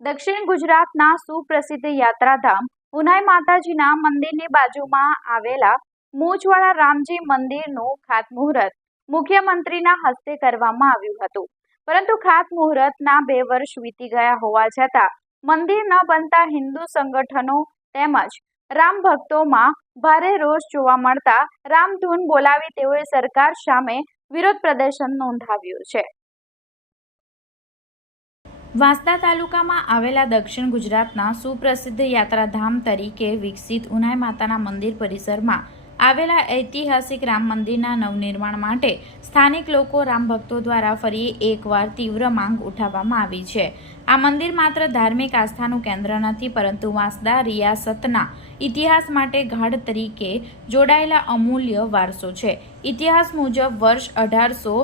દક્ષિણ ગુજરાતના સુપ્રસિદ્ધ યાત્રાધામ ઉનાઈ માતાજીના મંદિરની બાજુમાં આવેલા મૂછવાળા રામજી મંદિરનું ખાતમુહૂર્ત મુખ્યમંત્રીના હસ્તે કરવામાં આવ્યું હતું. પરંતુ ખાતમુહૂર્તના બે વર્ષ વીતી ગયા હોવા છતાં મંદિર ન બનતા હિન્દુ સંગઠનો તેમજ રામ ભક્તોમાં ભારે રોષ જોવા મળતા રામધૂન બોલાવી તેઓએ સરકાર સામે વિરોધ પ્રદર્શન નોંધાવ્યું છે. વાંસદા તાલુકામાં આવેલા દક્ષિણ ગુજરાતના સુપ્રસિદ્ધ યાત્રાધામ તરીકે વિકસિત ઉનાઈ માતાના મંદિર પરિસરમાં આવેલા ઐતિહાસિક રામ મંદિરના નવનિર્માણ માટે સ્થાનિક લોકો રામ ભક્તો દ્વારા ફરી એકવાર તીવ્ર માંગ ઉઠાવવામાં આવી છે. આ મંદિર માત્ર ધાર્મિક આસ્થાનું કેન્દ્ર નથી, પરંતુ વાંસદા રિયાસતના ઇતિહાસ માટે ગાઢ તરીકે જોડાયેલા અમૂલ્ય વારસો છે. ઇતિહાસ મુજબ વર્ષ અઢારસો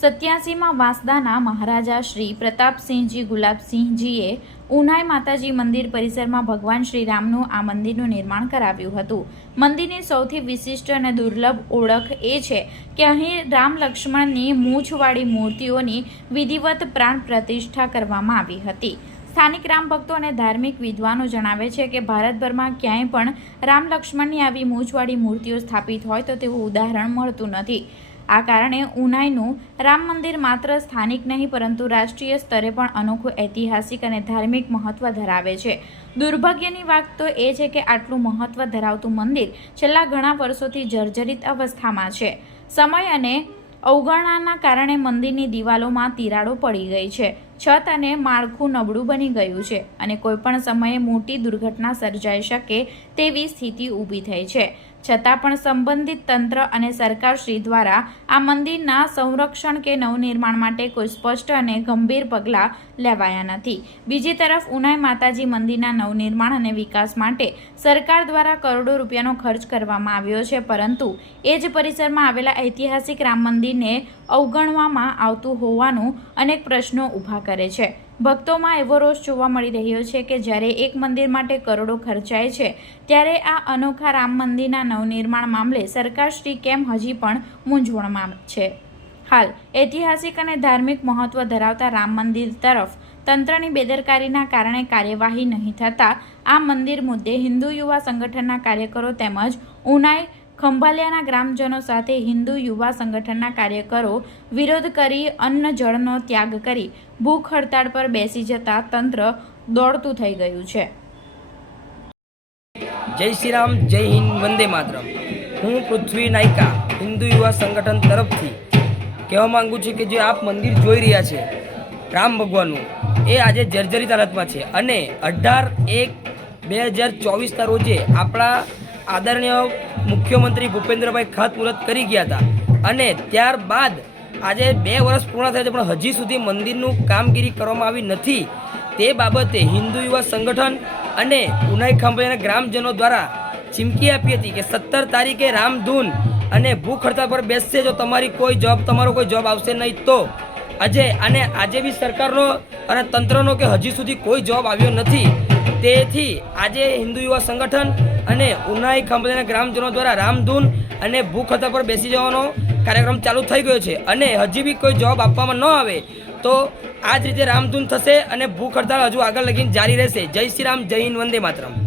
સત્યાસીમાં વાંસદાના મહારાજા શ્રી પ્રતાપસિંહજી ગુલાબસિંહજીએ ઉનાઈ માતાજી મંદિર પરિસરમાં ભગવાન શ્રીરામનું આ મંદિરનું નિર્માણ કરાવ્યું હતું. મંદિરની સૌથી વિશિષ્ટ અને દુર્લભ ઓળખ એ છે કે અહીં રામ લક્ષ્મણની મૂછવાળી મૂર્તિઓની વિધિવત પ્રાણ પ્રતિષ્ઠા કરવામાં આવી હતી. સ્થાનિક રામ ભક્તો અને ધાર્મિક વિદ્વાનો જણાવે છે કે ભારતભરમાં ક્યાંય પણ રામ લક્ષ્મણની આવી મૂછવાળી મૂર્તિઓ સ્થાપિત હોય તો તેવું ઉદાહરણ મળતું નથી. આ કારણે ઉનાઈનું રામ મંદિર માત્ર સ્થાનિક નહીં, પરંતુ રાષ્ટ્રીય સ્તરે પણ અનોખું ઐતિહાસિક અને ધાર્મિક મહત્વ ધરાવે છે. દુર્ભાગ્યની વાત તો એ છે કે આટલું મહત્વ ધરાવતું મંદિર છેલ્લા ઘણા વર્ષોથી જર્જરિત અવસ્થામાં છે. સમય અને અવગણનાના કારણે મંદિરની દિવાલોમાં તિરાડો પડી ગઈ છે. છત અને માળખું નબળું બની ગયું છે અને કોઈપણ સમયે મોટી દુર્ઘટના સર્જાઈ શકે તેવી સ્થિતિ ઊભી થઈ છે. છતાં પણ સંબંધિત તંત્ર અને સરકારશ્રી દ્વારા આ મંદિરના સંરક્ષણ કે નવનિર્માણ માટે કોઈ સ્પષ્ટ અને ગંભીર પગલાં લેવાયા નથી. બીજી તરફ, ઉનાઈ માતાજી મંદિરના નવનિર્માણ અને વિકાસ માટે સરકાર દ્વારા કરોડો રૂપિયાનો ખર્ચ કરવામાં આવ્યો છે, પરંતુ એ જ પરિસરમાં આવેલા ઐતિહાસિક રામ મંદિરને અવગણવામાં આવતું હોવાનું અનેક પ્રશ્નો ઊભા કરે છે. ભક્તોમાં એવો રોષ જોવા મળી રહ્યો છે કે જ્યારે એક મંદિર માટે કરોડો ખર્ચાય છે, ત્યારે આ અનોખા રામ મંદિરના નવનિર્માણ મામલે સરકારશ્રી કેમ હજી પણ મૂંઝવણમાં છે. હાલ, ઐતિહાસિક અને ધાર્મિક મહત્વ ધરાવતા રામ મંદિર તરફ તંત્રની બેદરકારીના કારણે કાર્યવાહી નહીં થતાં આ મંદિર મુદ્દે હિન્દુ યુવા સંગઠનના કાર્યકરો તેમજ ઉનાઈ ખંભાલિયાના ગ્રામજનો સાથે હિન્દુ યુવા સંગઠનના કાર્યકરો વિરોધ કરી અન્ન જળનો ત્યાગ કરી ભૂખ હડતાળ પર બેસી જતા તંત્ર દોડતું થઈ ગયું છે. જય શ્રી રામ, જય હિન્દ, વંદે માતરમ. હું પૃથ્વી નાયકા, હિન્દુ યુવા સંગઠન તરફથી કહેવા માંગુ છું કે જે આપ મંદિર જોઈ રહ્યા છે, રામ ભગવાનનું, એ આજે જર્જરિત હાલતમાં છે અને અઢાર એક બે હજાર ચોવીસના રોજે આપણા આદરણીય મુખ્યમંત્રી ભૂપેન્દ્રભાઈ ખાતમુહૂર્ત કરી ગયા હતા. અને ત્યારબાદ આજે બે વર્ષ પૂર્ણ થયા છે, પણ હજી સુધી મંદિરનું કામગીરી કરવામાં આવી નથી. તે બાબતે હિન્દુ યુવા સંગઠન અને ઉનાઈ ખાંભળીના ગ્રામજનો દ્વારા ચીમકી આપી હતી કે સત્તર તારીખે રામધૂન અને ભૂખ હડતાળ પર બેસશે. જો તમારી કોઈ જોબ તમારો કોઈ જોબ આવશે નહીં તો. આજે અને આજે બી સરકારનો અને તંત્રનો કે હજી સુધી કોઈ જોબ આવ્યો નથી. તેથી આજે હિન્દુ યુવા સંગઠન અને ઉનાઈ કંપનીના ગ્રામજનો દ્વારા રામધૂન અને ભૂખ હડતાળ પર બેસી જવાનો કાર્યક્રમ ચાલુ થઈ ગયો છે અને હજી બી કોઈ જવાબ આપવામાં ન આવે તો આ જ રીતે રામધૂન થશે અને ભૂખ હડતાળ હજુ આગળ લગીને જારી રહેશે. જય શ્રી રામ, જય હિન્દ, વંદે માતરમ.